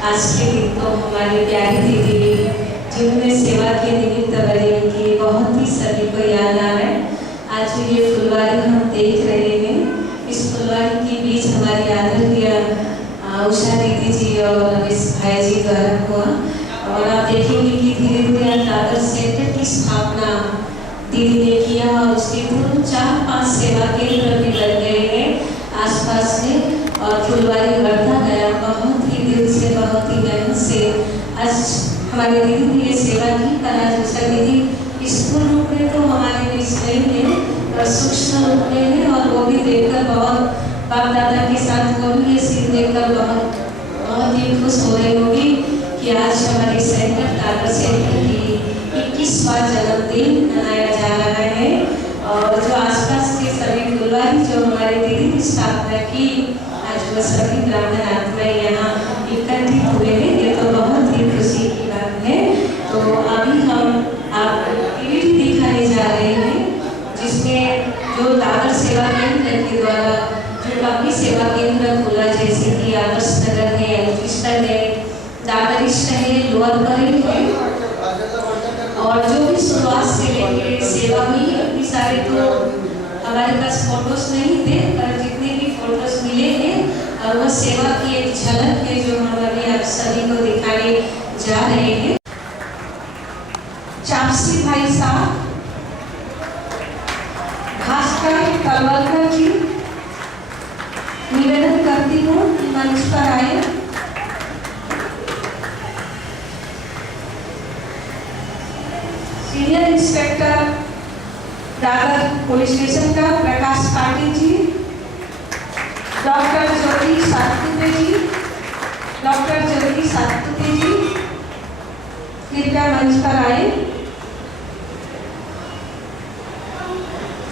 आज के दिन तो हमारी प्यारी दीदी जिन्होंने सेवा के निमित्त बने उनकी बहुत ही सभी को याद आ रहा है। आज ये फुलवारी हम देख रहे हैं, इस फुलवारी के बीच हमारी आदरणीय उषा दीदी जी और इस भाई जी द्वारा हुआ। और आप देखेंगे कि धीरे धीरे दादर सेंटर की स्थापना दीदी ने किया और उसके पूर्व 4-5 सेवा केंद्र भी बन गए हैं आसपास में और फुलवारी बढ़ता गया बहुत ही दिल से, बहुत ही मेहनत से। आज हमारे दीदी ने ये सेवा की। पर आज उषा दीदी स्थूल रूप में तो हमारे बीच नहीं है और सूक्ष्म रूप में है और वो भी देखकर बहुत बाप दादा के साथ वो भी ये सीन देखकर बहुत ही खुश हो रही होगी कि आज हमारे सेंटर दादर सेंटर की 21वां जन्मदिन मनाया जा रहा है। और जो आसपास के सभी फुलवारी जो हमारे दीदी की स्थापना की, आज वो सभी ब्राह्मण आत्माएं यहाँ इकट्ठित हुए हैं। ये तो बहुत ही खुशी की बात है। तो अभी हम आप टीवी दिखाने जा रहे हैं जिसमें जो दादर सेवा केंद्र के द्वारा जो काफी सेवा केंद्र खुला, जैसे कि आदर्श नगर है, एलफिस्टन है, दादर इष्ट है, लोअर परेल है और जो भी शुरुआत से लेके सेवा हुई इतनी सारे तो हमारे पास फोटोज नहीं थे, पर जितने भी फोटोज मिले हैं और वो सेवा की एक झलक है जो हम अभी आप सभी को दिखाने जा रहे हैं। चापसी भाई साहब, भास्कर तलवलकर जी, निवेदन करती हूँ मंच पर आए। Senior inspector Dadar police station का प्रकाश पाटिल जी, डॉक्टर ज्योति सातपुते जी, डॉक्टर ज्योति सातपुते जी कृपया मंच पर आए।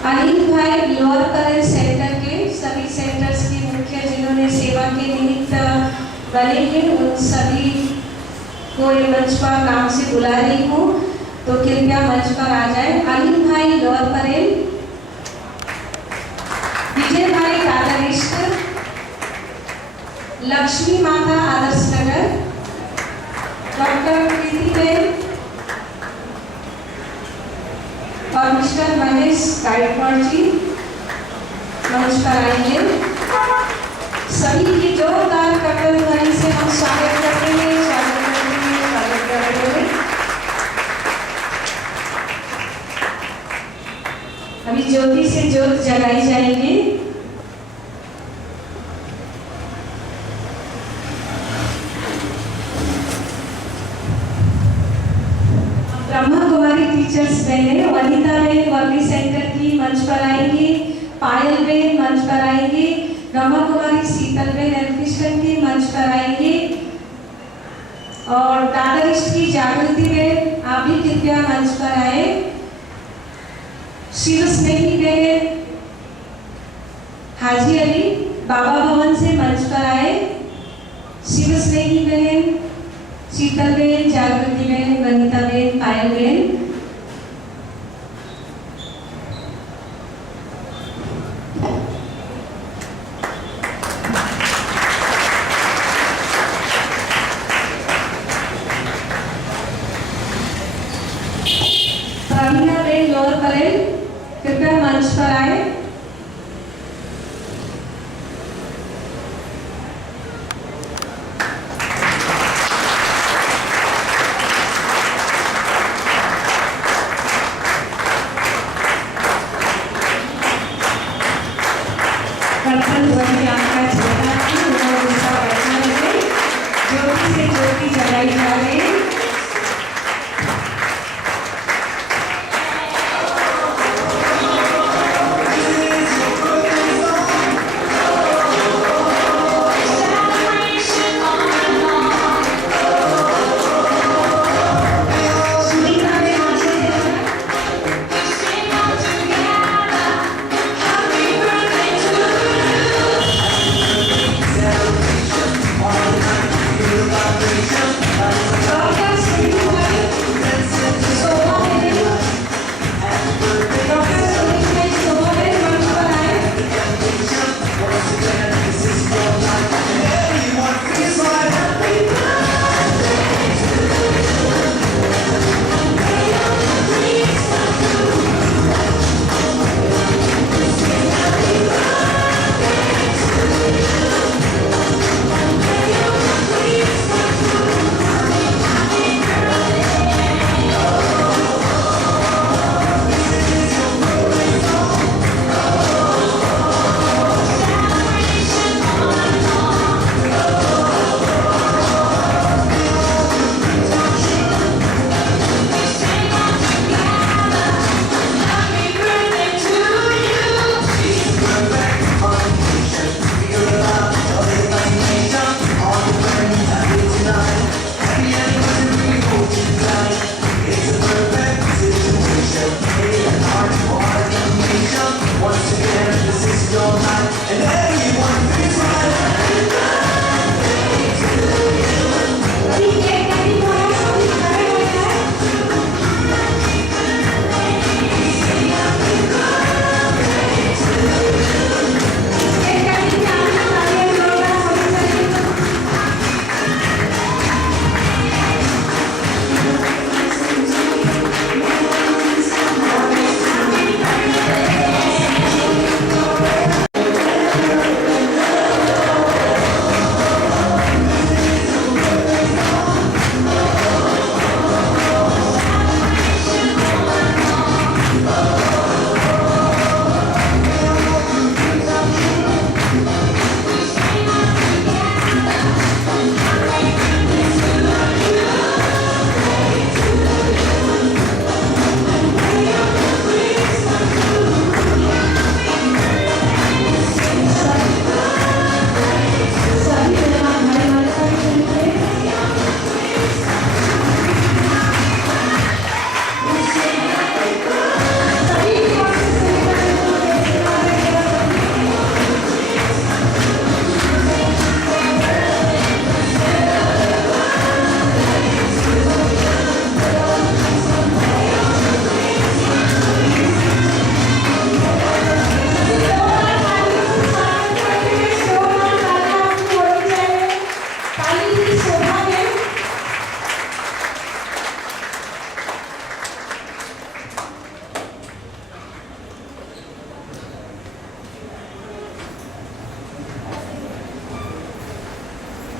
अनिल भाई लोअर परेल सेंटर के सभी सेंटर्स के मुख्य जिन्होंने सेवा के निमित्त बने हैं उन सभी को ये मंच पर नाम से बुला रही हूँ, तो कृपया मंच पर आ जाए। अनिल भाई लोअर परेल, विजय भाई दादर ईस्ट, लक्ष्मी माता आदर्श नगर, डॉक्टर प्रीतिबेन और मिस्टर महेश गायकवाड़ जी मंच पर आएंगे। सभी की जोरदार कटल ध्वनि से हम स्वागत करते हैं, स्वागत करते हैं, स्वागत करते हैं। अभी ज्योति से ज्योत जलाई जाएगी। ब्रह्मा कुमारी टीचर्स बहने वनिता बेन वर्ली सेंटर की मंच पर आएंगी, पायल बेन मंच पर आएंगी, ब्रह्मा कुमारी शीतल बेन एल्फिस्टन की मंच पर आएंगी और दादर ईस्ट की जागृति बेन आप भी कृपया मंच पर आए। शिव स्नेही बेन हाजी अली बाबा भवन से मंच पर आए। शिव स्नेही बेन, शीतल बेन, जागृति बेन, वनिता बेन, पायल बेन। प्रवीणा बेन लोअर परेल कृपया मंच पर आए। ज्योति से ज्योति जलाई जा रही है।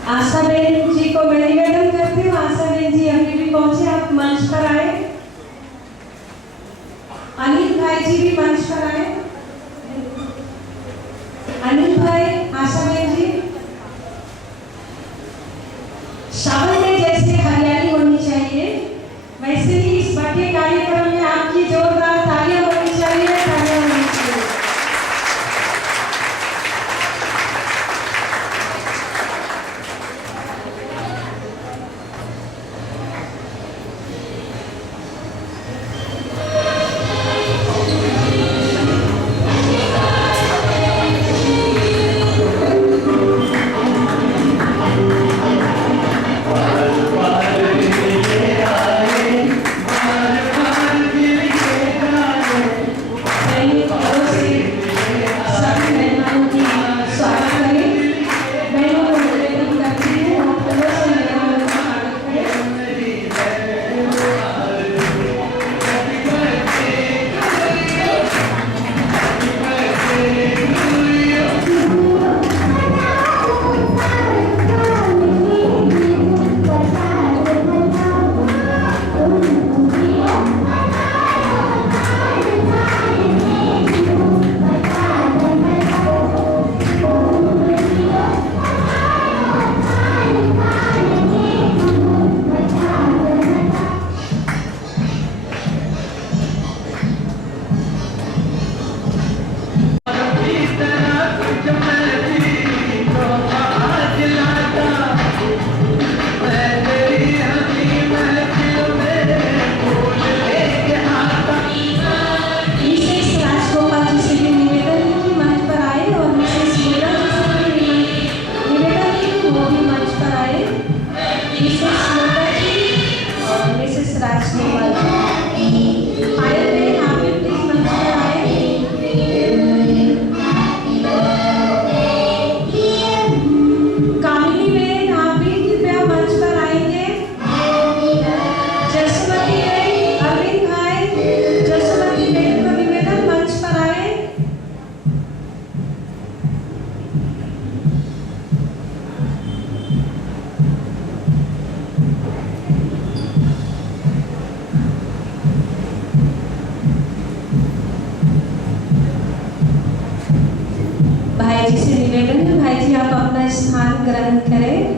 आशा बहन जी को मैं निवेदन करती हूँ। आशा बहन जी अभी भी पहुंचे, आप मंच पर आए। अनिल भाई जी भी मंच पर आए। अनिल भाई, आशा बहन जी। सावन में जैसे हरियाली होनी चाहिए, वैसे ही इस बर्थडे कार्यक्रम में आपकी जोरदार तालियां होनी चाहिए, तालियां होनी चाहिए। भाई जी से निवेदन है, भाई जी आप अपना स्थान ग्रहण करें।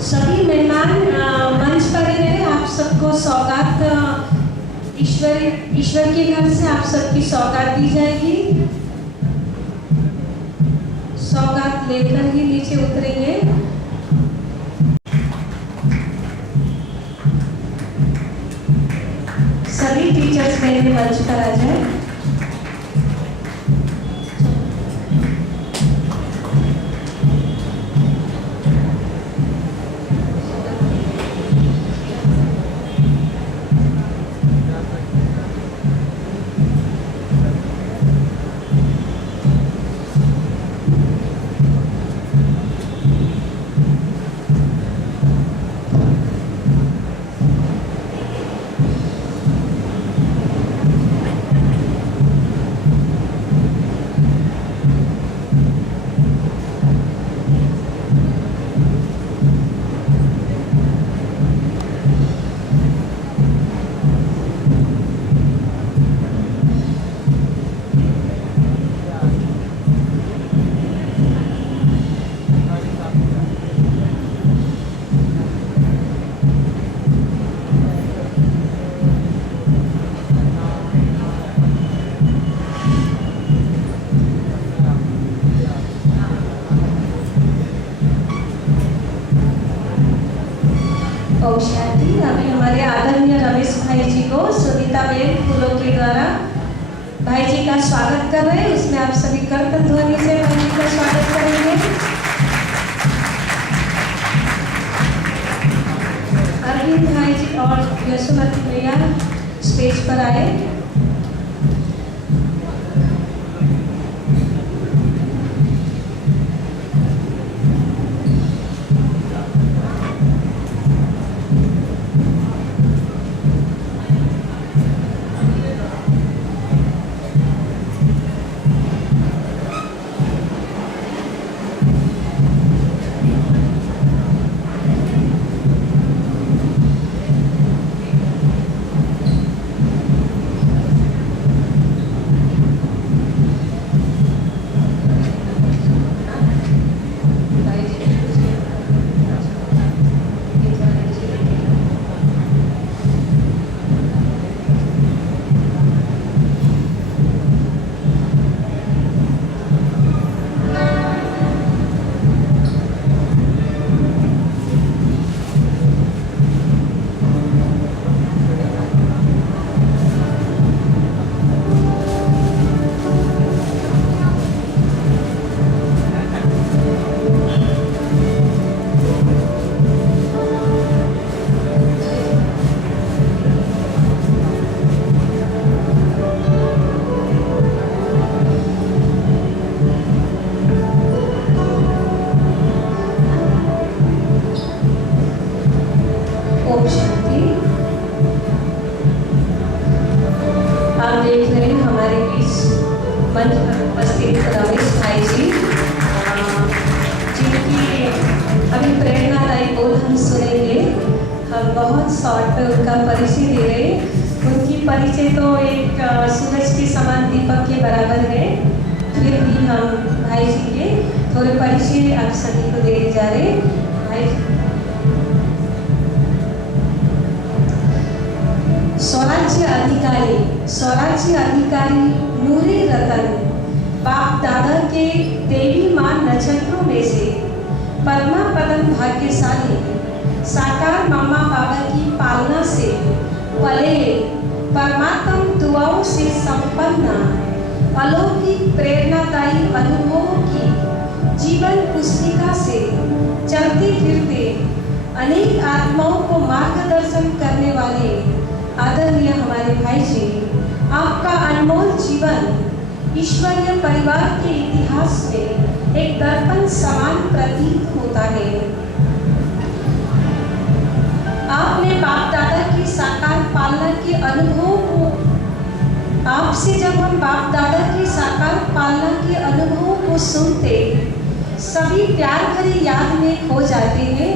सभी मेहमान मंच पर ही रहे। आप सबको सौगात ईश्वर के घर से आप सबकी सौगात दी जाएगी। सौगात लेकर ही नीचे उतरेंगे। सभी टीचर्स मेरे मंच पर आ जाए। अभी हमारे आदरणीय रमेश भाई जी को सुनीता बेन फूलों के द्वारा भाई जी का स्वागत कर रहे हैं। उसमें आप सभी करतल ध्वनि से भाई जी का स्वागत करेंगे। अरविंद भाई जी और यशोमती भैया स्टेज पर आए। बहुत शॉर्ट पे उनका परिचय दे रहे हैं। उनकी परिचय तो एक सूरज के समान दीपक के बराबर है, फिर भी हम भाई जी के थोड़े परिचय आप सभी को देने जा रहे हैं। भाई स्वराज्य अधिकारी नूरे रतन बाप दादा के देवी मान नक्षत्रों में से परमा पदम भाग्यशाली साकार मम्मा बाबा की पालना से पले परमात्म दुआओं से संपन्न अलौकिक प्रेरणादायी अनुभवों की जीवन पुस्तिका से चलते फिरते अनेक आत्माओं को मार्गदर्शन करने वाले आदरणीय हमारे भाई जी, आपका अनमोल जीवन ईश्वरीय परिवार के इतिहास में एक दर्पण समान प्रतीत होता है। आपने बाप दादा की साकार पालना के अनुभवों को आपसे जब हम बाप दादा की साकार पालना के अनुभवों को सुनते सभी प्यार भरी याद में खो जाते हैं।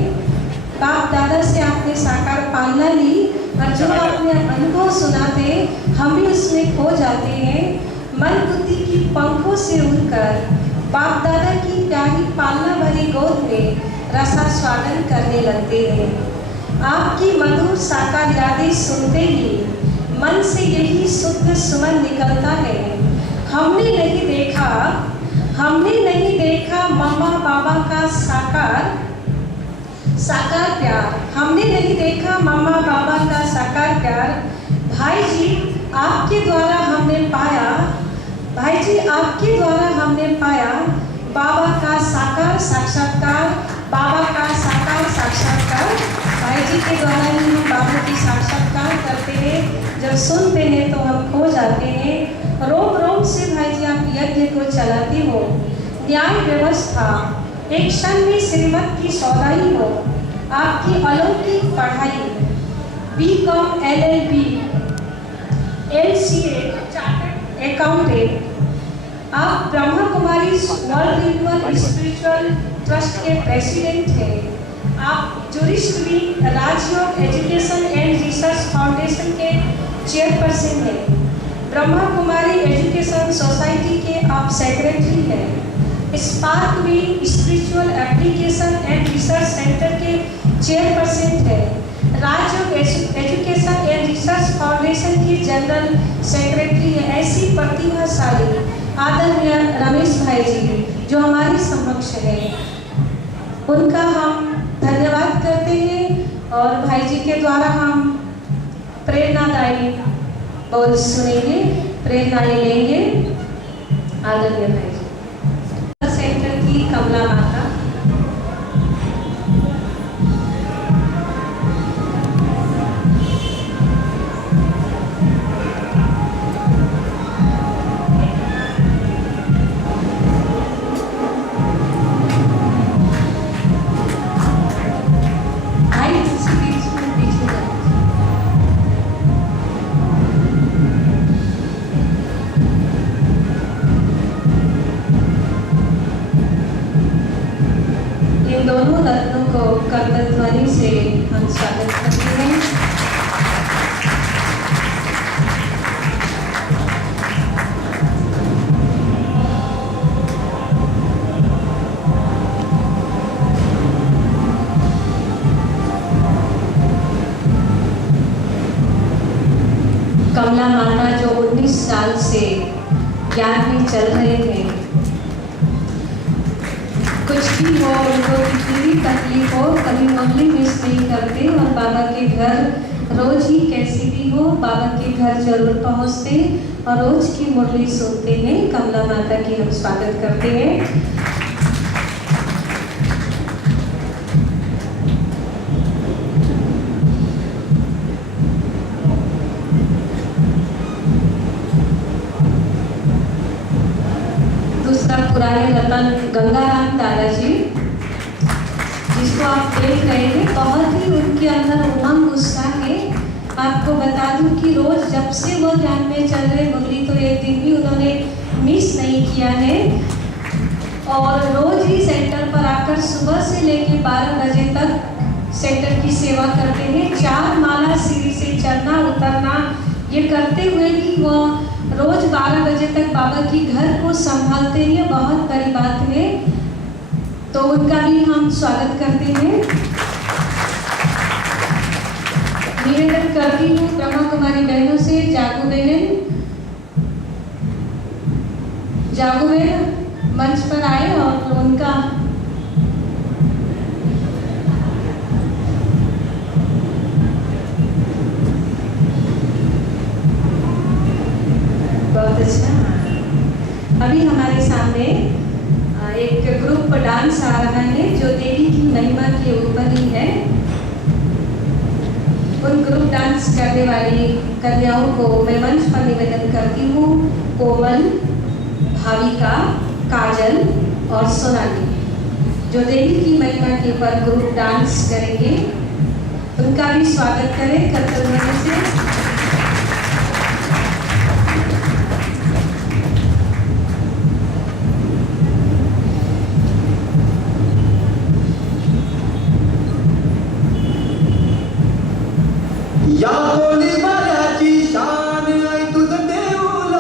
बाप दादा से आपने साकार पालना ली और जो आपने अनुभव सुनाते हम भी उसमें खो जाते हैं। मन बुद्धि की पंखों से उड़कर बाप दादा की प्यारी पालना भरी गोद में रसास्वादन करने लगते हैं। आपकी मधुर साकार यादें सुनते ही मन से यही शुद्ध सुमन निकलता है। हमने नहीं देखा मम्मा बाबा का साकार प्यार, हमने नहीं देखा मम्मा बाबा का साकार प्यार। भाई जी आपके द्वारा हमने पाया बाबा का साकार साक्षात्कार, बाबा का साकार साक्षात्कार। भाई जी के द्वारा ही हम बाबा की साक्षात्कार करते हैं। जब सुनते हैं तो हम खो जाते हैं। रोम रोम से भाई जी आप यज्ञ को चलाती हो, न्याय व्यवस्था एक क्षण में श्रीमत की सौदाई हो। आपकी अलौकिक पढ़ाई BCom LLB LCA chartered accountant, आप Brahma Kumari world renewal spiritual trust के प्रेसिडेंट हैं। आप जूरिस्ट भी राजयोग एजुकेशन एंड रिसर्च फाउंडेशन के चेयरपर्सन हैं। ब्रह्मा कुमारी एजुकेशन सोसाइटी के आप सेक्रेटरी हैं। स्पार्क भी spiritual application and research centre के चेयरपर्सन है। राजयोग एजुकेशन एंड रिसर्च फाउंडेशन की जनरल सेक्रेटरी है। ऐसी प्रतिभाशाली आदरणीय रमेश भाई जी जो हमारे समक्ष है, उनका हम धन्यवाद करते हैं और भाई जी के द्वारा हम प्रेरणादायी बोल सुनेंगे, प्रेरणाएं लेंगे। आदरणीय भाई जी सेंटर की कमला माता। दोनों रत्नों को करतध्वनि से हम स्वागत करते हैं। कमला माता जो 19 साल से ज्ञान में चल रहे थे, कुछ भी हो उनको कितनी भी तकलीफ हो कभी मुरली मिस नहीं करते और बाबा के घर रोज ही कैसी भी हो बाबा के घर जरूर पहुंचते और रोज की मुरली सुनते हैं। कमला माता की हम स्वागत करते हैं। दूसरा पुराने रतन गंगाराम दादाजी, जिसको आप देख रहे हैं, बहुत ही उनके अंदर उमंग उत्साह है। आपको बता दूं कि रोज जब से वो ज्ञान में चल रहे मुरली तो एक दिन भी उन्होंने मिस नहीं किया है और रोज ही सेंटर पर आकर सुबह से लेकर 12 बजे तक सेंटर की सेवा करते हैं। 4 माला सीढ़ी से चढ़ना उतरना, ये करते हुए भी वो रोज 12 बजे तक बाबा की घर को संभालते हैं। बहुत बड़ी बात है, तो उनका भी हम स्वागत करते हैं। निवेदन करती हूँ ब्रह्मा कुमारी बहनों से, जागू बहन मंच पर आए और उनका बहुत अच्छा। अभी हमारे सामने एक ग्रुप डांस आ रहा है जो देवी की महिमा के ऊपर ही है। उन ग्रुप डांस करने वाली कन्याओं को मैं मंच पर निवेदन करती हूँ। कोमल, भाविका, काजल और सोनाली जो देवी की महिमा के ऊपर ग्रुप डांस करेंगे, उनका भी स्वागत करें कर्तव्य से। या कोणी माझ्याची शान आई तुझं देऊळ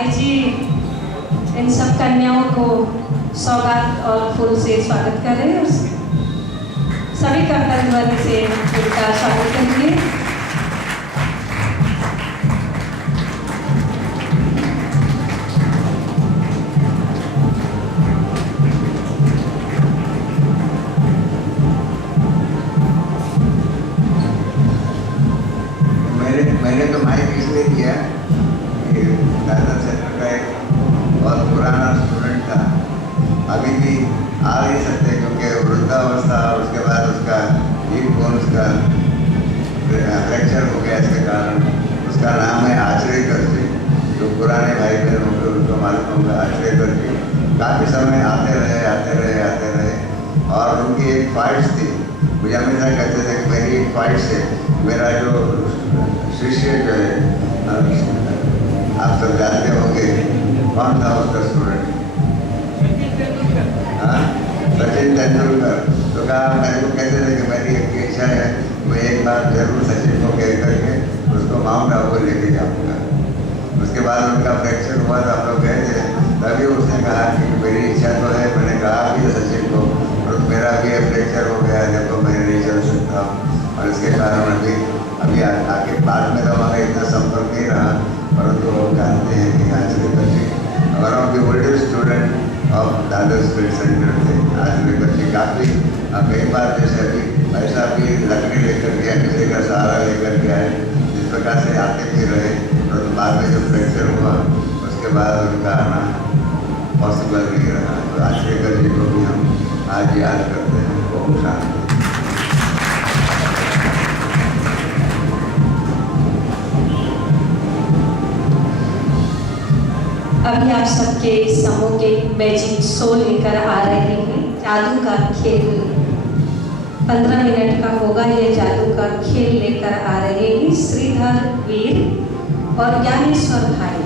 भाई जी इन सब कन्याओं को सौगात और फूल से स्वागत करें और सभी कर्तव्य ध्वनि से उनका स्वागत करेंगे। मैंने तो माइक इसलिए दिया कि दादा सेंटर का एक बहुत पुराना स्टूडेंट था, अभी भी आ नहीं सकते क्योंकि वृद्धावस्था और उसके बाद उसका हिप बोन्स का फ्रैक्चर हो गया। इसके कारण उसका नाम है आचरेकर जी। जो पुराने भाई बहन होंगे उनको मालूम होगा आचरेकर जी। काफ़ी समय आते रहे और उनकी एक फाइट्स थी। मुझे हमेशा कहते थे कि मेरी एक फाइट से मेरा जो शिष्य जो है, आप सब जानते होंगे कौन था उसका स्टूडेंट, हाँ सचिन तेंदुलकर। तो कहा मेरे को कहते थे कि मेरी एक इच्छा है, मैं एक बार जरूर सचिन को कह करके उसको माउंट आबू लेके जाऊँगा। उसके बाद उनका फ्रैक्चर हुआ था, हम लोग गए थे, तभी उसने कहा कि मेरी इच्छा तो है। मैंने कहा भी सचिन को और मेरा भी फ्रैक्चर हो गया, देखो मैं नहीं चल सकता और इसके कारण अभी आगे बाद में तो हमारा इतना संपर्क नहीं रहा, परंतु हम जानते हैं कि Achrekar ji one of the oldest student of Dadar speed centre थे। आचरेकर जी काफ़ी कई बार जैसे अभी ऐसा भी लकड़ी लेकर के किसी का सहारा लेकर के आए, जिस प्रकार से आते भी रहे, और बाद में जब फ्रैक्चर हुआ उसके बाद उनका आना पॉसिबल नहीं रहा। तो आचरेकर जी को भी हम आज याद करते हैं। ओम शांति। अभी आप सबके समूह के मैजिक शो लेकर आ रहे हैं। जादू का खेल 15 मिनट का होगा। ये जादू का खेल लेकर आ रहे हैं श्रीधर वीर और ज्ञानेश्वर भाई।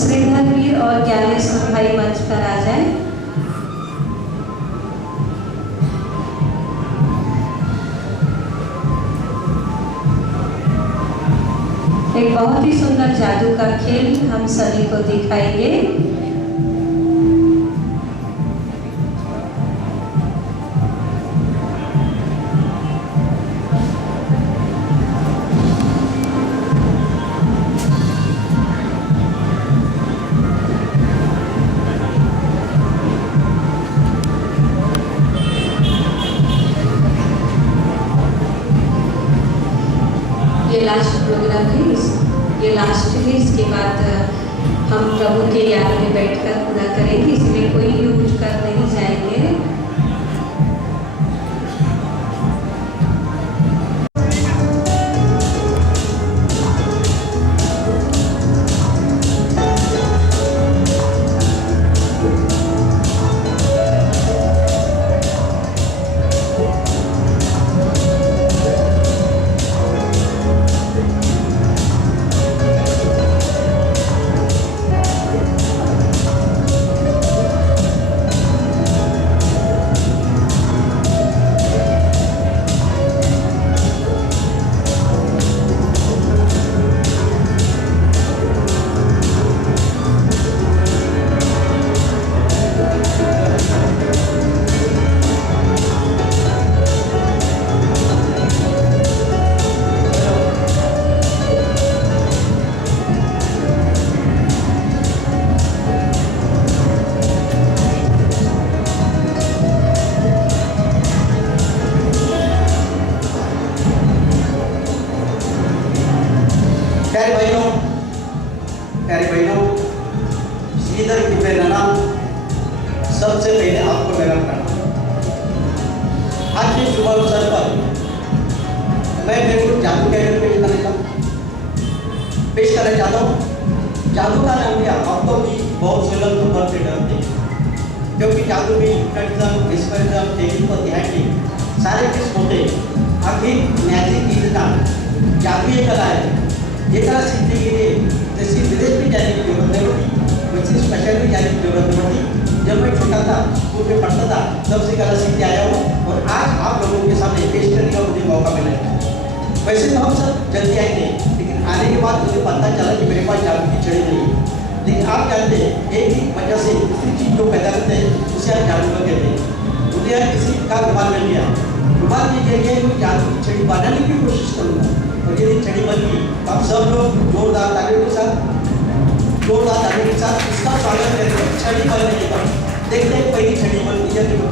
श्रीधर वीर और ज्ञानेश्वर भाई मंच पर आ जाए। एक बहुत ही सुंदर जादू का खेल हम सभी को दिखाएंगे। ये लास्ट प्रोग्राम है, ये लास्ट है। इसके बाद हम प्रभु के याद में बैठकर पूरा करेंगे, इसमें कोई यूज कर नहीं जाएंगे। प्यारे बहनों, श्रीधर की प्रेरणा सबसे पहले आपको मेरा प्रणाम। आज के शुभ अवसर पर मैं बिल्कुल जादू के पेश करना चाहता हूँ। जादू का नाम लिया आपको भी बहुत से लोग तो से डरते हैं, क्योंकि जादू में हिप्नोटिज्म, डिस्पर्जन, टेलीपैथी, हैकिंग सारे किस्म होते हैं। आखिर मैजिक इतना जादू ये कला है, ये कला सीखने के लिए जैसे विदेश में जाने की जरूरत नहीं होती, वैसे स्पेशल भी जाने की जरूरत नहीं होती। जब मैं छोटा था, स्कूल में पढ़ता था, तब से कला सीख के आया हूँ और आज आप लोगों के सामने पेश करने का मुझे मौका मिला है। वैसे तो हम सब जल्दी आए थे, लेकिन आने के बाद मुझे पता चला कि मेरे पास जादू की छड़ी नहीं है। लेकिन आप जानते हैं एक ही वजह से दूसरी चीज़ जो पैदा करते हैं उसे आप जादूगर कहते हैं। मुझे यार किसी का रुमाल मिल गया, रुमाल ये कह गया कि जादू की छड़ी बनाने की कोशिश करूँगा, और यदि छड़ी बन गई तो आप सब लोग जोरदार तालियों के साथ उसका स्वागत करते हैं छड़ी बनने के बाद। देखते हैं पहली छड़ी बनती है तो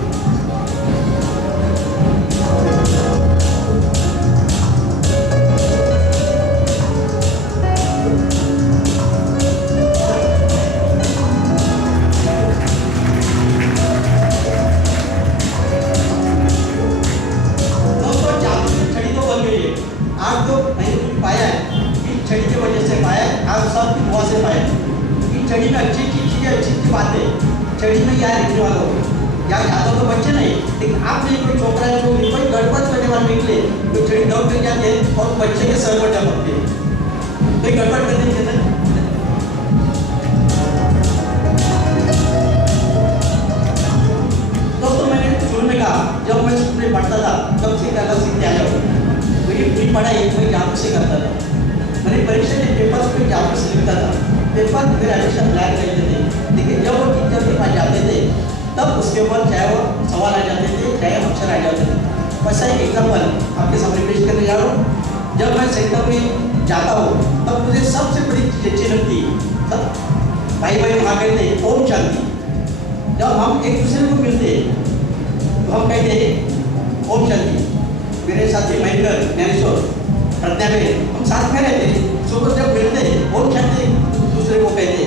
छड़ी में अच्छी बात है। छड़ी में यार लिखने वालों यार ज़्यादा तो बच्चे नहीं, लेकिन आप में कोई छोकरा है जो कोई गड़बड़ करने वाले निकले तो छड़ी दौड़ कर जाते हैं और बच्चे के सर पर टपकते हैं। कोई गड़बड़ करने के ना दोस्तों, मैंने शुरू में कहा जब मैं स्कूल में पढ़ता था तब से कला सीखते आया हूँ। मेरी पूरी पढ़ाई मैं जादू से करता था। मैंने परीक्षा के पेपर्स में जादू से लिखता था। पेपर फिर हमेशा ब्लैक करते थे, लेकिन जब वो टीचर के पास जाते थे तब उसके ऊपर चाहे वो सवाल आ जाते थे चाहे अक्षर आ जाते थे। वैसा एक एग्जाम्पल आपके सामने पेश करने जा रहा हूँ। जब मैं सेंटर में जाता हूँ तब मुझे सबसे बड़ी चीज़ अच्छी लगती है। भाई वहाँ कहते ओम शांति। जब हम एक दूसरे को मिलते तो हम कहते ओम शांति। मेरे साथी महेंद्र, ज्ञानेश्वर, प्रज्ञा में हम साथ में रहते, सुबह जब मिलते ओम शांति दूसरे को कहते।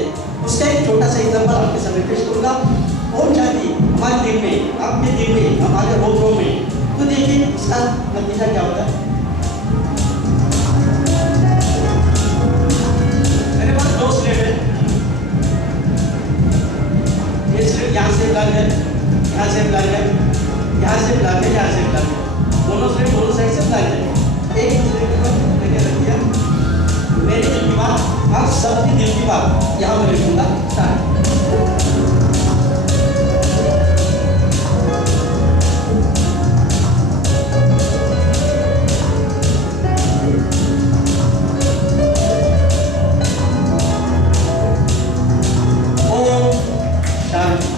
उसका एक छोटा सा एग्जाम्पल आपके सामने पेश करूँगा। ओम शांति हमारे दिल में, आपके दिल में, हमारे रोजों में, तो देखिए उसका नतीजा क्या होता है। मेरे पास दो स्लेट है, ये स्लेट यहाँ से ब्लैक है, यहाँ से ब्लैक है, यहाँ से ब्लैक है, यहाँ से ब्लैक है, दोनों स्लेट दोनों साइड से ब्लैक है। एक दूसरे के ऊपर मैंने रख दिया। मेरे दिल की बात, आप सबकी दिल की बात यहाँ मैं लिखूंगा। स्टार्ट। ओम शांति।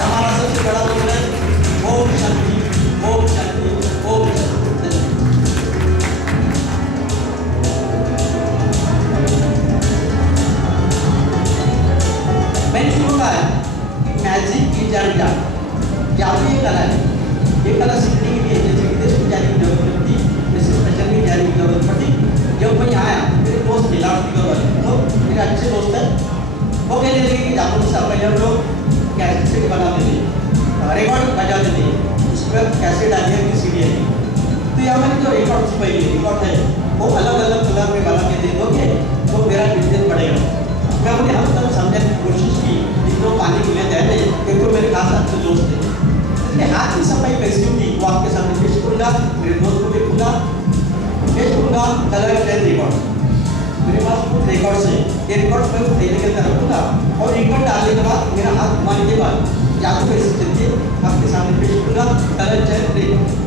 हमारा सबसे बड़ा मंत्र है ओम शांति, ओम शांति, ओम शांति। मैंने शुरू कहा है कि मैजिक की जादू, जादू ये कला है। ये कला सीखने के लिए जैसे विदेश में जाने की जरूरत पड़ती, जैसे स्पेशल में जाने की जरूरत पड़ती। जब मैं यहाँ आया मेरे दोस्त थे लाउडस्पीकर तो मेरे अच्छे दोस्त हैं, वो कहने लगे कि जादू से पहले हम लोग कैसेट बनाते थे, रिकॉर्ड बजाते थे, उस पर कैसेट आ गया कि सीडी आई। तो यहाँ मैंने जो रिकॉर्ड है वो अलग अलग कलर में बना के दे दोगे तो मेरा बिजनेस बढ़ेगा। मैं अपने हद तक समझने की कोशिश की, जिनको पानी मिले थे क्योंकि मेरे खास अच्छे दोस्त थे। इसलिए हाथ की सफाई कैसी होती वो आपके सामने पेश करूँगा, मेरे दोस्त को देखूँगा, पेश करूँगा। कलर 10 रिकॉर्ड मेरे पास कुछ रिकॉर्ड्स हैं, ये रिकॉर्ड्स मैं थैले के अंदर रखूँगा और रिकॉर्ड डालने के बाद मेरा हाथ घुमाने के बाद जादू कैसे चलती है आपके सामने पेश करूँगा। Colour 10 record.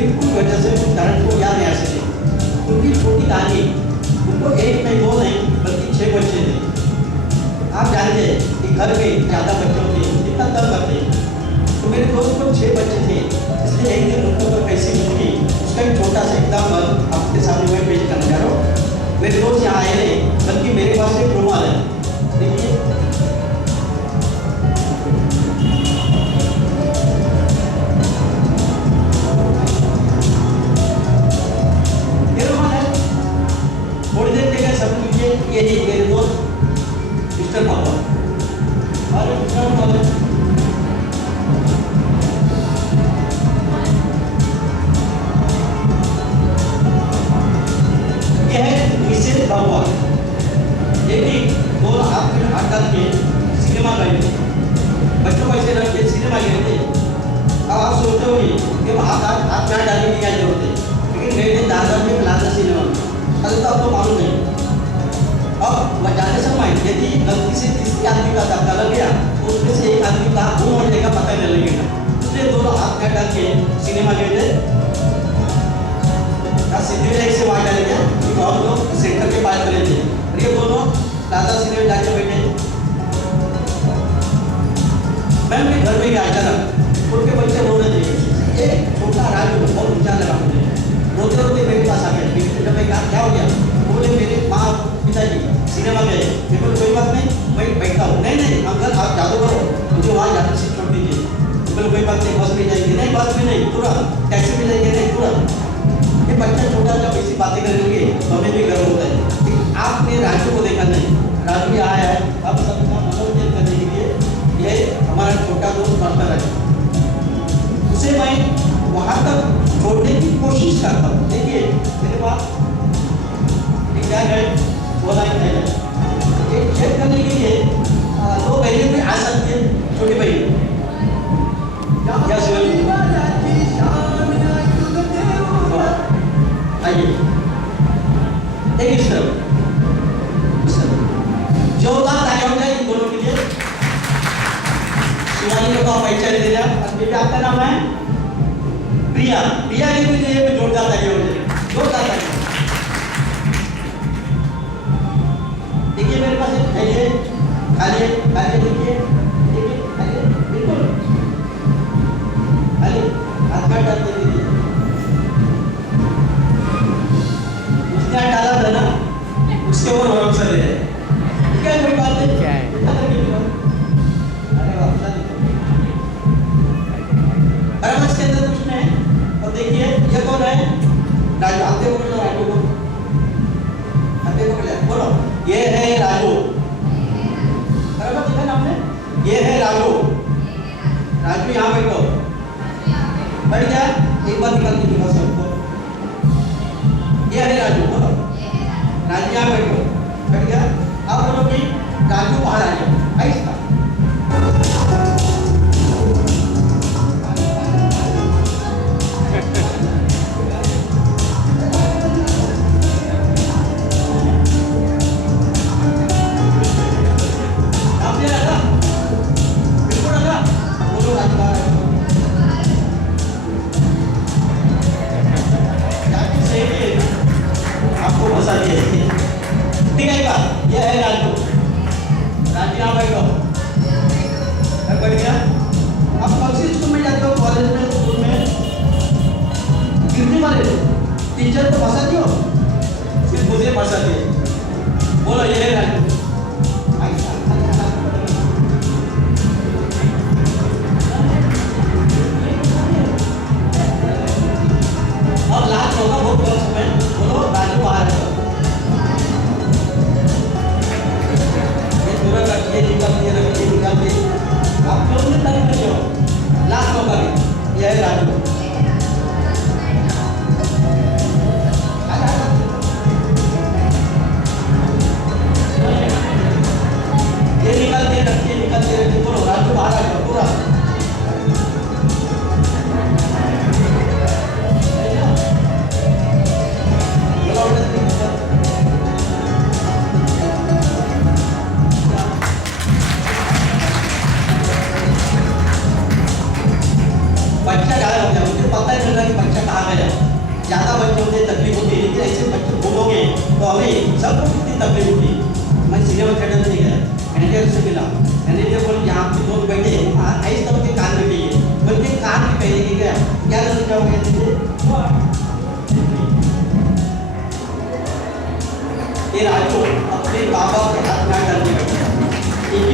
फिर कोई वजह से कुछ कारण को याद नहीं आ सके। उनकी छोटी कहानी, उनको एक नहीं दो नहीं बल्कि 6 बच्चे थे। आप जानते हैं कि घर में ज़्यादा बच्चों थे कितना तंग करते। तो मेरे दोस्त को 6 बच्चे थे, इसलिए एक दिन उनको तो कैसी मिली उसका एक छोटा सा एग्जाम्पल आपके सामने मैं पेश करने जा रहा हूँ। मेरे दोस्त यहाँ आए नहीं, बल्कि मेरे पास एक रुमाल है, देखिए ये रुमाल है। थोड़ी देर के सब लीजिए, यही मेरे दोस्त मिस्टर पापा और दूसरा रुमाल है। भगवान ये भी दोनों हाथ में हाथ डाल के सिनेमा गए थे। बच्चों को ऐसे रख के सिनेमा गए थे। अब आप सोचते होंगे कि हाथ में डालने की क्या जरूरत है, लेकिन गए थे दादा में प्लाजा सिनेमा में। अभी तो आपको मालूम नहीं। अब जाते समय यदि गलती से तीसरे आदमी का धक्का लग गया तो उसमें से एक आदमी का मुंह मोड़ देगा, पता नहीं लगेगा। इसलिए दोनों हाथ में डाल के सिनेमा गए थे। सिद्धि विनायक से वहाँ डाले गया क्योंकि हम लोग सेंटर के पास खड़े थे। ये दोनों दादा सिनेमा जाके बैठे। मैं अपने घर में गया, अचानक उनके बच्चे रो रहे थे। एक छोटा राजू बहुत ऊंचा लगा मुझे, रोते रोते मेरे पास आ गया। जब मैं कहा क्या हो गया, बोले मेरे माँ पिताजी सिनेमा गए। मैं बोले कोई बात नहीं, मैं बैठा हूँ। नहीं अंकल आप जादू करो, मुझे वहाँ जाकर से छोड़ दीजिए। बोले कोई बात नहीं, बस में जाएंगे। नहीं बस में नहीं, तुरंत टैक्सी में जाएंगे। नहीं तुरंत। ये बच्चा छोटा जब ऐसी बातें करेंगे तो हमें भी गर्व होता है कि आपने राजू को देखा नहीं। राजू यहाँ आया है, अब सबका मनोरंजन करने के लिए ये हमारा छोटा दोस्त पढ़ता रहे। उसे मैं वहाँ तक छोड़ने की कोशिश करता हूँ। देखिए मेरे पास एक क्या है, बोला है एक चेक करने के लिए 2 बहनें भी आ सकती है। छोटी बहन आइए एक इस तरफ जोरदार तालियां हो जाए इन दोनों के लिए। शिवानी को आप परिचय दे दिया। बेटा आपका नाम है प्रिया। प्रिया के लिए भी जोरदार तालियां हो जाए, जोरदार तालियां। देखिए मेरे पास एक है, खाली देखिए, देखिए बिल्कुल खाली हाथ में डालते दीजिए। डाला था ना उसके ऊपर भरोसा है। क्या कोई बात नहीं, क्या है अरे इसके अंदर कुछ नहीं। और देखिए ये कौन है, राजू। आपके बोलो राजू को, आपके बोलो ये है राजू। बराबर देखा ना आपने, ये है राजू। राजू यहाँ बैठो, बैठ जा। एक बार निकाल के दिखा सबको। ये है राजू, बोलो राजू यहाँ बैठो, बैठ गया। आप बोलो कि राजू बाहर आ जाओ। ऐसा आपको फंसा दिया। ठीक है, ये है राजू। राजू यहाँ बैठो।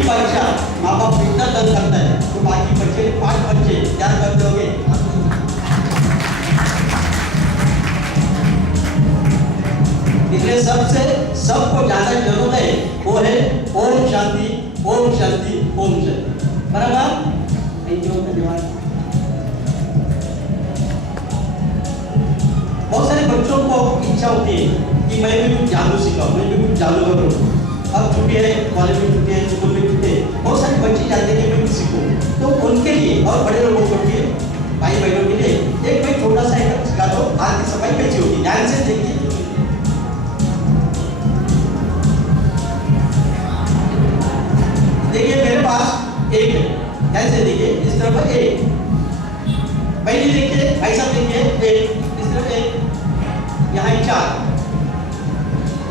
परीक्षा माँ बाप इतना तंग करता है तो बाकी बच्चे 5 बच्चे क्या कर दोगे? इसलिए सबको ज्यादा जरूरत है वो है ओम शांति ओम शांति ओम शांति। बराबर? थैंक यू, धन्यवाद। बहुत सारे बच्चों को इच्छा होती है कि मैं भी कुछ जादू सीखाऊं, मैं भी कुछ जादू करूं। अब छुट्टी है, कॉलेज में छुट्टी है, स्कूल में छुट्टी है, बहुत सारे बच्चे चाहते हैं कि मैं कुछ सीखूं। तो उनके लिए और बड़े लोगों के लिए, भाई बहनों के लिए एक मैं छोटा सा आइटम सिखा दो। हाथ की सफाई कैसी होगी, ध्यान से देखिए। देखिए मेरे पास एक है, ध्यान से देखिए, इस तरफ एक, पहले देखिए ऐसा देखिए, एक इस तरफ एक, यहाँ 4,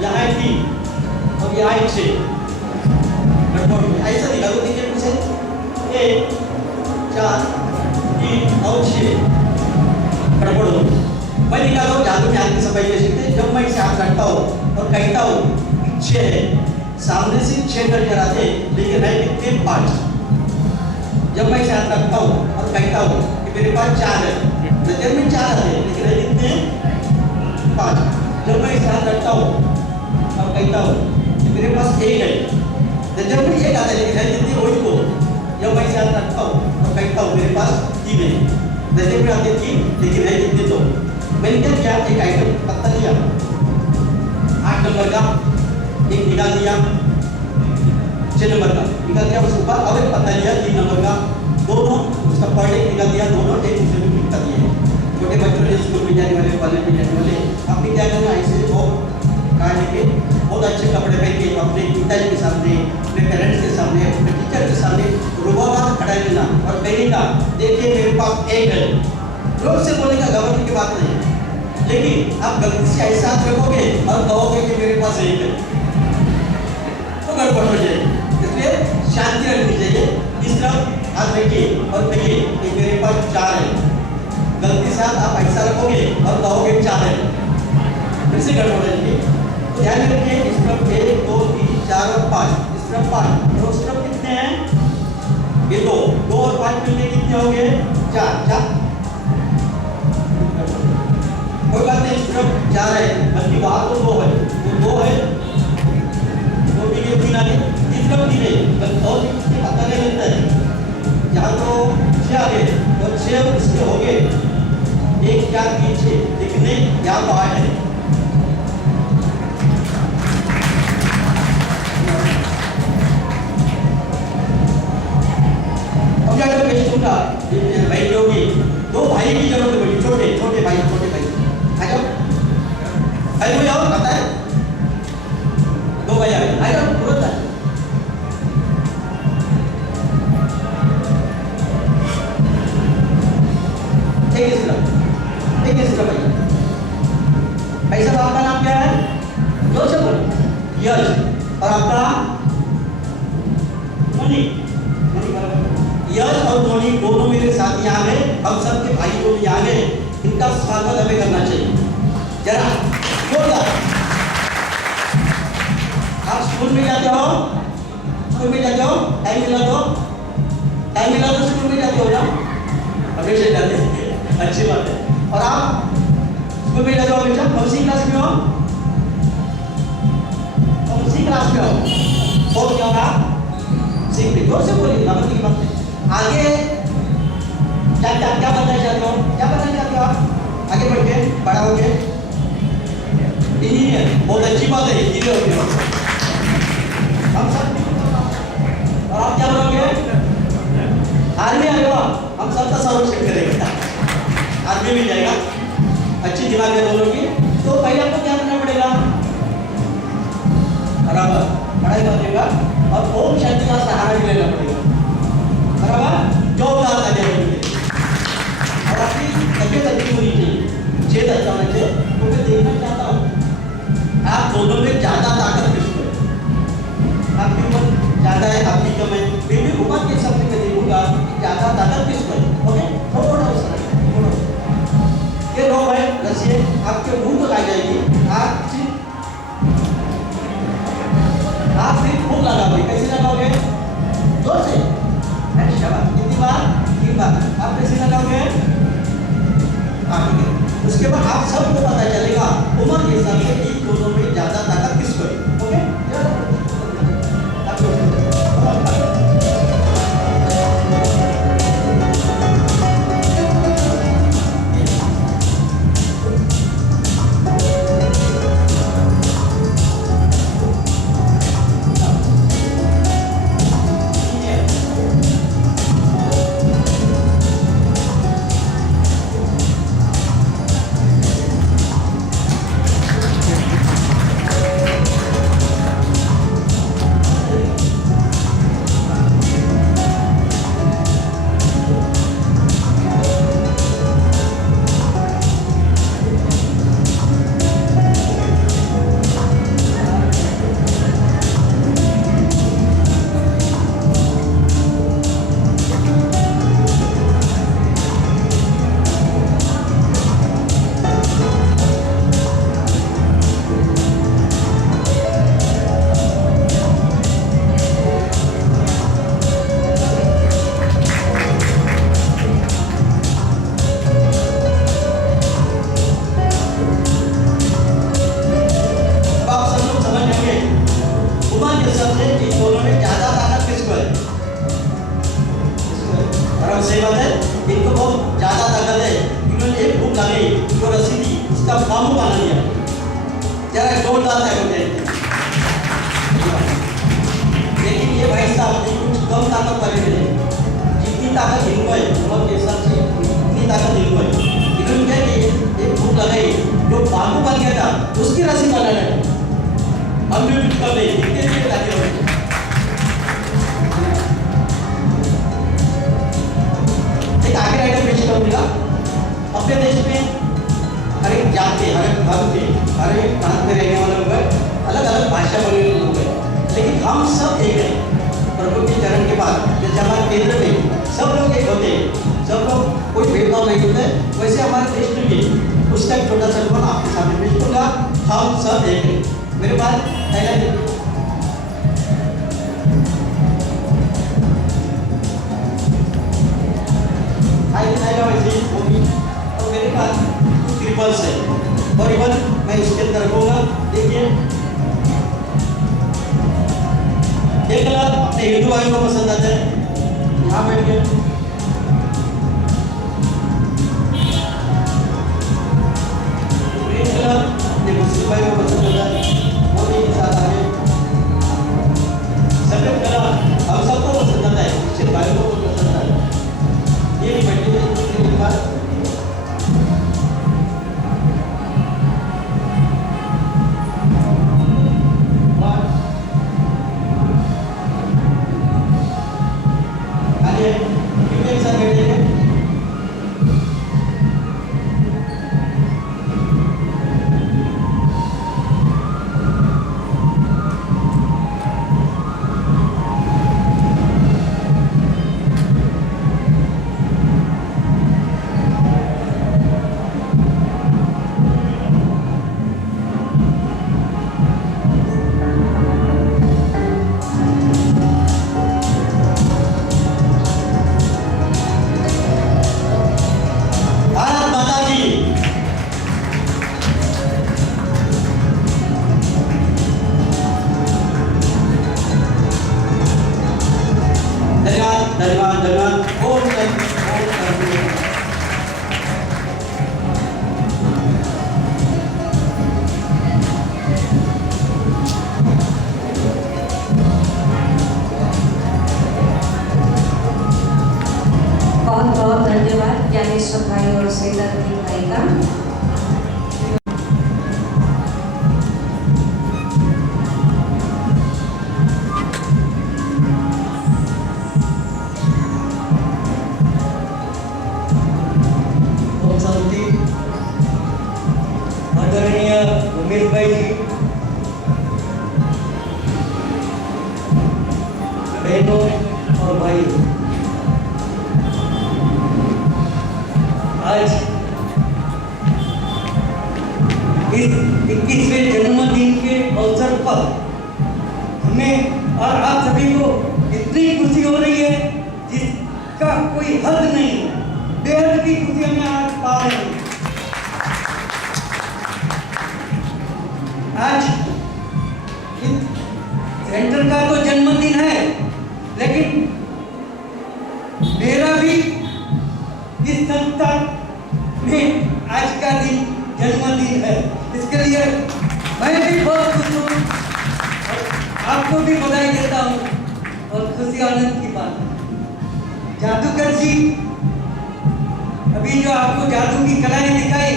यहाँ 3 और यहाँ 6, ऐसा दिखा दो। देखिए मुझे 1 4 3 और 6 गड़बड़ हो। मैं दिखा दो जादू में हाथ की सफाई कैसे करते हैं। जब मैं इसे हाथ रखता हूँ और कहता हूँ 6 है, सामने से 6 करके आते लेकिन है कितने 5। जब मैं इसे हाथ रखता हूँ और कहता हूँ कि मेरे पास 4 है, नजर में 4 आते लेकिन है कितने 5। जब मैं इसे हाथ रखता हूँ और कहता हूँ कि मेरे पास 1 है, नजर में 1 आता है लेकिन है कितने वही को। जब मैं इसे हाथ रखता हूँ और कहता हूँ मेरे पास 3 है, नजर में आते 3 लेकिन है कितने 2। मैंने क्या किया, एक आइटम पत्ता लिया 8 नंबर का, एक निकाल दिया 6 नंबर का, निकाल दिया उसके ऊपर और एक पत्ता लिया 3 नंबर का, दोनों उसका पर एक निकाल दिया, दोनों एक दूसरे में फिट कर दिए। छोटे बच्चों ने स्कूल में जाने वाले, कॉलेज में जाने वाले अपने क्या करना, ऐसे बहुत कहा लेके बहुत अच्छे कपड़े पहन के अपने पिताजी के सामने, अपने पेरेंट्स के सामने, अपने टीचर के सामने रुबाब खड़ा लेना और कहने का देखिए मेरे पास 1 है। जोर से बोलने का घबराने की बात नहीं, लेकिन आप गलती से ऐसा हाथ रखोगे और कहोगे कि मेरे पास 1 है तो गड़बड़ हो जाएगी। इसलिए शांति रखनी चाहिए। इस तरफ हाथ रखिए और कहिए कि मेरे पास 4 है। गलती से आप ऐसा रखोगे और कहोगे 4 है, फिर से गड़बड़ हो जाएगी। तो ध्यान में रखिए, इस तरफ 1 2 3 4 और 5, इस तरफ 5 और उस तरफ कितने हैं, ये 2 और 5 मिलके कितने हो गए 4। कोई बात नहीं, इस तरफ 4 है बल्कि वहां तो 2 है, तो 2 है, 2 भी ये 3 आ गए, इस तरफ 3 है बस, और कितने पता नहीं लगता है। यहाँ तो 6 आ गए और 6 इसके हो गए 1 4 3 6, लेकिन नहीं यहाँ तो 8 है। अब क्या करोगे इसका, भाई होगी 2 भाई की जरूरत पड़ी, छोटे भाई आ जाओ, भाई कोई और आता है, 2 भाई आ जाओ तुरंत आ। एक इस तरह भाई साहब, आपका नाम क्या है, जोर से बोलो। यश, और आपका मणि। यश और मणि दोनों मेरे साथ यहाँ है, हम सबके भाई दोनों यहाँ है, इनका स्वागत हमें करना चाहिए जरा जोरदार। आप स्कूल में जाते हो, टाइम मिला तो स्कूल में जाते हो ना, हमेशा जाते हैं, अच्छी बात है। और आप स्कूल में जाते हो हमेशा, कौन सी क्लास में हो, बहुत क्या होगा, सीख जोर से बोलिए, की बात है। आगे क्या बनना चाहते हो, आप आगे बढ़ के बड़ा हो गए इंजीनियर, बहुत अच्छी बात है, इंजीनियर हो गए हम सब। और आप क्या बनोगे, आर्मी आ गया, हम सबका संरक्षण करेंगे, आर्मी मिल जाएगा। अच्छी दिमाग है दोनों की। तो पहले आपको क्या करना पड़ेगा, बराबर पढ़ाई करिएगा और ओम शांति का सहारा भी लेना पड़ेगा, बराबर जो बात आ जाएगी। और आपकी तबियत अच्छी होनी चाहिए, चेत अच्छा होना चाहिए। तो मैं देखना चाहता हूँ आप दोनों में ज़्यादा ताकत किसको है, आपकी उम्र ज़्यादा है, आपकी कम है, फिर भी उम्र के हिसाब से मैं देखूंगा ज़्यादा ताकत किसको है। ओके, थोड़ा ये रोग है रसिए, आपके मुंह तक आ जाएगी, आप सिर्फ भूख लगाओगे, कैसे लगाओगे, आ गई, जो रस्सी थी उसका बामू बना दिया। जरा जोरदार था होते। लेकिन ये भाई साहब ने कुछ कम ताकत वाले थे, जितनी ताकत इनको है उम्र के हिसाब से उतनी ताकत इनको है। इन्होंने क्या किया, एक फूट लगाई, जो बामू बन गया था उसकी रस्सी बना लगी। हमने भी कर ली, इतने ताकत हो। एक आगे आइटम पेश करूंगा। अपने देश में हर एक जात के, हर एक धर्म के, हर एक प्रांत में रहने वाले लोग हैं, अलग अलग भाषा बोलने वाले लोग हैं, लेकिन हम सब एक हैं। प्रभु के चरण के बाद जैसे हमारे केंद्र में सब लोग एक होते हैं, सब लोग कोई भेदभाव नहीं होता है, वैसे हमारे देश में भी उसका एक छोटा सा अनुभव आपके सामने पेश करूंगा। हम सब एक हैं। मेरे पास पहला देखिए, वैसे होगी और मेरे पास ट्रिपल्स है और इवन मैं उसके अंदर रखूंगा। देखिए ये कलर अपने हिंदू भाइयों को पसंद आता है, यहाँ बैठ गए। ग्रीन कलर अपने मुस्लिम भाइयों को पसंद आता है, वो भी के साथ आगे। सफेद कलर हम सबको पसंद आता है, क्रिश्चियन भाइयों को पसंद आता है। ये बैठे के बाद आगे कितने साथ बैठेंगे। बहुत धन्यवाद ज्ञानेश्वर भाई और सेदाती भाई का। ओम शांति। आदरणीय उमेश भाई जी, बहनों और भाई, आज इस 21वें जन्मदिन के अवसर पर हमें और आप सभी को इतनी खुशी हो रही है जिसका कोई हद नहीं है। बेहद की खुशी हमें आज पा रहे हैं। आज इस सेंटर का तो जन्मदिन है, लेकिन मेरा भी इस संस्था में आज का दिन जन्मदिन है। इसके लिए मैं भी बहुत खुश हूँ और आपको भी बधाई देता हूँ और खुशी आनंद की बात है। जादूगर जी अभी जो आपको जादू की कलाएं दिखाई,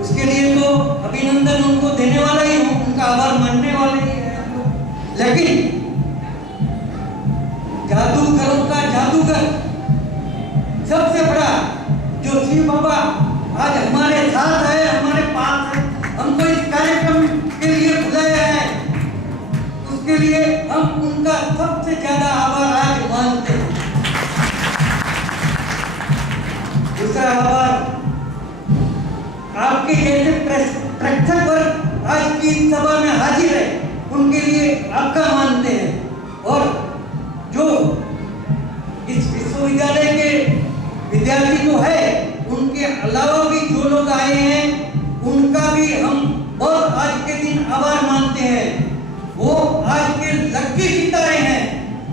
उसके लिए तो अभिनंदन उनको देने वाला ही हूँ, उनका आभार मानने वाले ही हैं हम लोग। लेकिन जादूगरों का जादूगर सबसे बड़ा जो शिव बाबा आज हमारे साथ है, हमारे पास है, हमको इस कार्यक्रम के लिए बुलाया है, उसके लिए हम उनका सबसे ज्यादा आभार आज मानते हैं। दूसरा आभार आपके जैसे प्रेक्षक वर्ग आज की सभा में हाजिर है, उनके लिए आपका मानते हैं। और जो इस विश्वविद्यालय के विद्यार्थी तो है, उनके अलावा भी जो लोग आए हैं उनका भी हम बहुत आज के दिन आभार मानते हैं। वो आज के लकी सितारे हैं,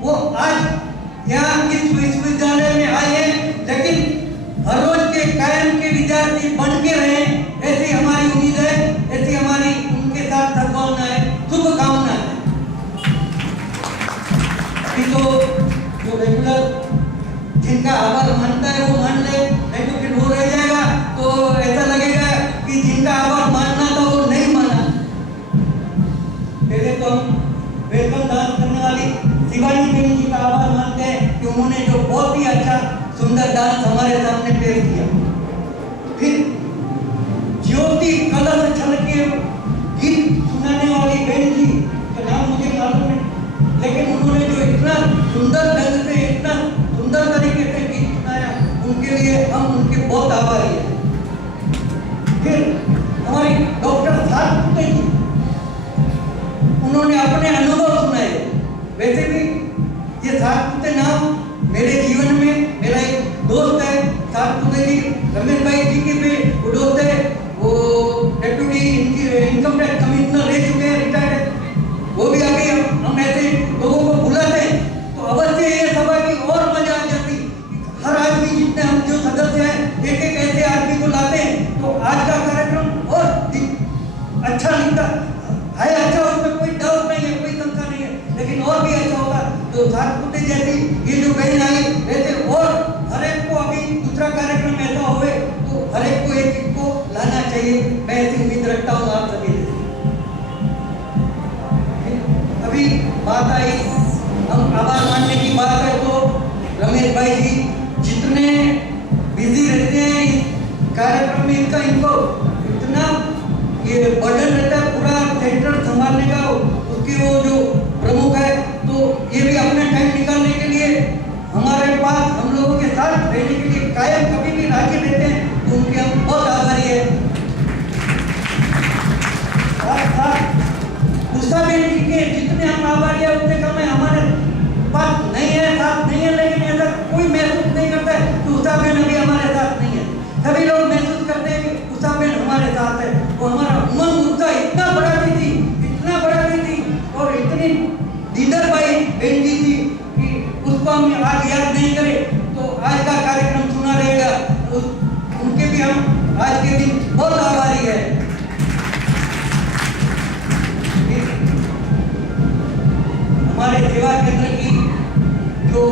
वो आज यहाँ इस विश्वविद्यालय में आए हैं, लेकिन हर रोज के कायम के विद्यार्थी बन बहुत ही अच्छा सुंदर डांस हमारे सामने पेश किया। फिर ज्योति कलश छलके गीत सुनाने वाली बहन जी का नाम मुझे मालूम नहीं, लेकिन उन्होंने जो इतना सुंदर ढंग से, इतना सुंदर तरीके से गीत सुनाया, उनके लिए हम उनके बहुत आभारी हैं। फिर हमारी डॉक्टर साधपुते जी, उन्होंने अपने अनुभव सुनाए। वैसे भी ये साधपुते नाम मेरे जीवन में, मेरा एक दोस्त है साधपुते जी, रमेश भाई जी के भी वो दोस्त है, वो डेप्यूटी इनकम टैक्स कमिश्नर रह चुके हैं, रिटायर्ड है। वो भी आगे हम ऐसे लोगों को बुलाते हैं तो अवश्य ये सभा की और मजा आ जाती। हर आदमी, जितने हम जो सदस्य हैं, एक एक ऐसे आदमी को लाते हैं तो आज का कार्यक्रम और अच्छा लिखता है। अच्छा, उसमें कोई डाउट नहीं है, कोई शंका नहीं है, लेकिन और भी अच्छा होगा। तो साधपुते जैसी ये जो बहन आई, वैसे और हर एक को अभी दूसरा कार्यक्रम ऐसा हुए तो हर एक को एक एक को लाना चाहिए। मैं ऐसी उम्मीद रखता हूँ आप सभी से। अभी बात आई, हम आभार मानने की बात है तो रमेश भाई जी जितने बिजी रहते हैं इस कार्यक्रम में, इनको इतना ये बर्डन रहता है पूरा सेंटर संभालने का, उसके वो जो प्रमुख है, तो ये भी अपने टाइम निकालने के लिए हमारे पास, हम लोगों के साथ रहने के लिए कायम कभी भी राजी रहते हैं, तो उनके हम बहुत आभारी है। उषा बहन जी के जितने हम आभारी है उतने कम है। हमारे पास नहीं है, साथ नहीं है, लेकिन ऐसा कोई महसूस नहीं करता है कि उषा बहन अभी हमारे साथ नहीं है। सभी लोग महसूस करते हैं कि उषा बहन हमारे साथ है। वो हमारा उमंग उत्साह इतना बढ़ाती थी, इतना बढ़ाती थी, और इतनी दीदर भाई बहन जी थी कि उसको हम आज याद नहीं करें तो आज का कार्यक्रम सुना रहेगा। उनके भी हम आज के दिन बहुत आभारी है। हमारे सेवा केंद्र की जो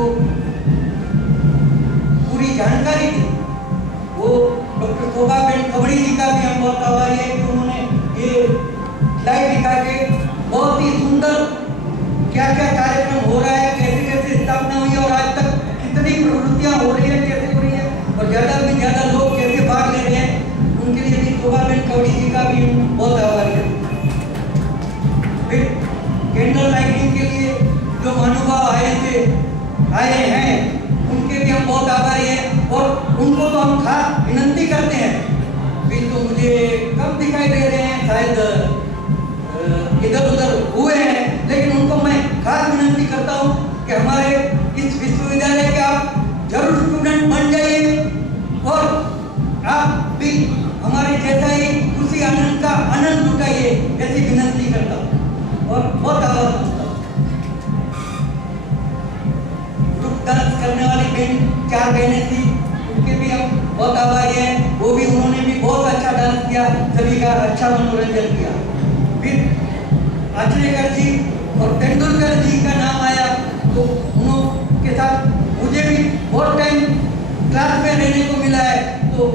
पूरी जानकारी थी, वो डॉक्टर शोभा बहन कबड़ी जी का भी हम बहुत आभारी है कि उन्होंने ये स्लाइड दिखा के बहुत ही सुंदर क्या क्या कार्यक्रम हो रहा है, कैसे कैसे स्थापना हुई और आज तक कितनी प्रवृत्तियां हो रही है, कैसे हो रही है, और ज़्यादा से ज़्यादा लोग कैसे भाग ले रहे हैं, उनके लिए भी शोभा बहन कबड़ी जी का भी बहुत आभारी है। फिर कैंडल लाइटिंग के लिए जो महानुभाव आए हैं, उनके भी हम बहुत आभारी हैं, और उनको तो हम खास विनंती करते हैं। भी तो मुझे कम दिखाई दे रहे हैं, शायद इधर उधर हुए हैं, लेकिन उनको मैं खास विनंती करता हूँ कि हमारे इस विश्वविद्यालय के आप जरूर स्टूडेंट बन जाइए, और आप भी हमारे जैसा ही खुशी आनंद का आनंद उठाइए, ऐसी विनंती करता हूँ और बहुत आभार मानता हूँ। ग्रुप डांस करने वाली बहन 4 बहनें थी, उनके भी हम बहुत आभारी हैं। वो भी, उन्होंने भी बहुत अच्छा डांस किया, सभी का अच्छा मनोरंजन किया। फिर आचरेकर जी और तेंदुलकर जी का नाम आया तो उनके साथ मुझे भी बहुत टाइम क्लास में रहने को मिला है, तो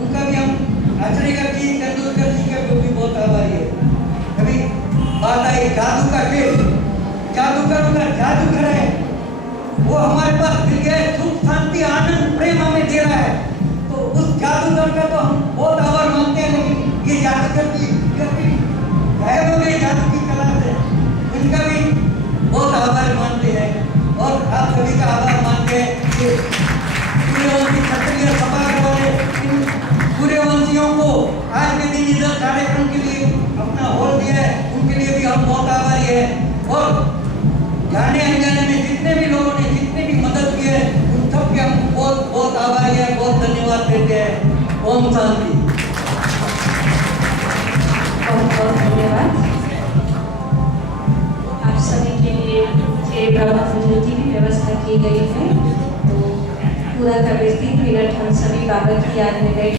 उनका भी हम आचरेकर जी, तेंदुलकर जी का भी बहुत आभारी है। कभी बात आई जादू का खेल, जादूगरों का जादूगर है, वो हमारे पास मिल गया, सुख शांति आनंद प्रेम हमें दे रहा है, तो उस जादूगर का तो हम बहुत आभार मानते हैं। लेकिन ये जादूगर की गायब हो गई जादू की कला से, उनका भी बहुत आभार मानते हैं, और आप सभी का आभार मानते हैं कि सूर्यवंशी क्षत्रिय सभा वाले इन सूर्यवंशियों को आज के दिन इधर कार्यक्रम के लिए अपना हॉल दिया है, उनके लिए भी हम बहुत आभारी हैं। और जाने अनजाने में जितने भी लोगों ने जितने भी मदद की है, उन सबके हम बहुत बहुत आभारी हैं, बहुत धन्यवाद देते हैं। ओम शांति। बहुत बहुत धन्यवाद। आप सभी के लिए ब्रह्म ज्योति की व्यवस्था की गई है, तो पूरा का 3 मिनट हम सभी बाबा की याद में बैठ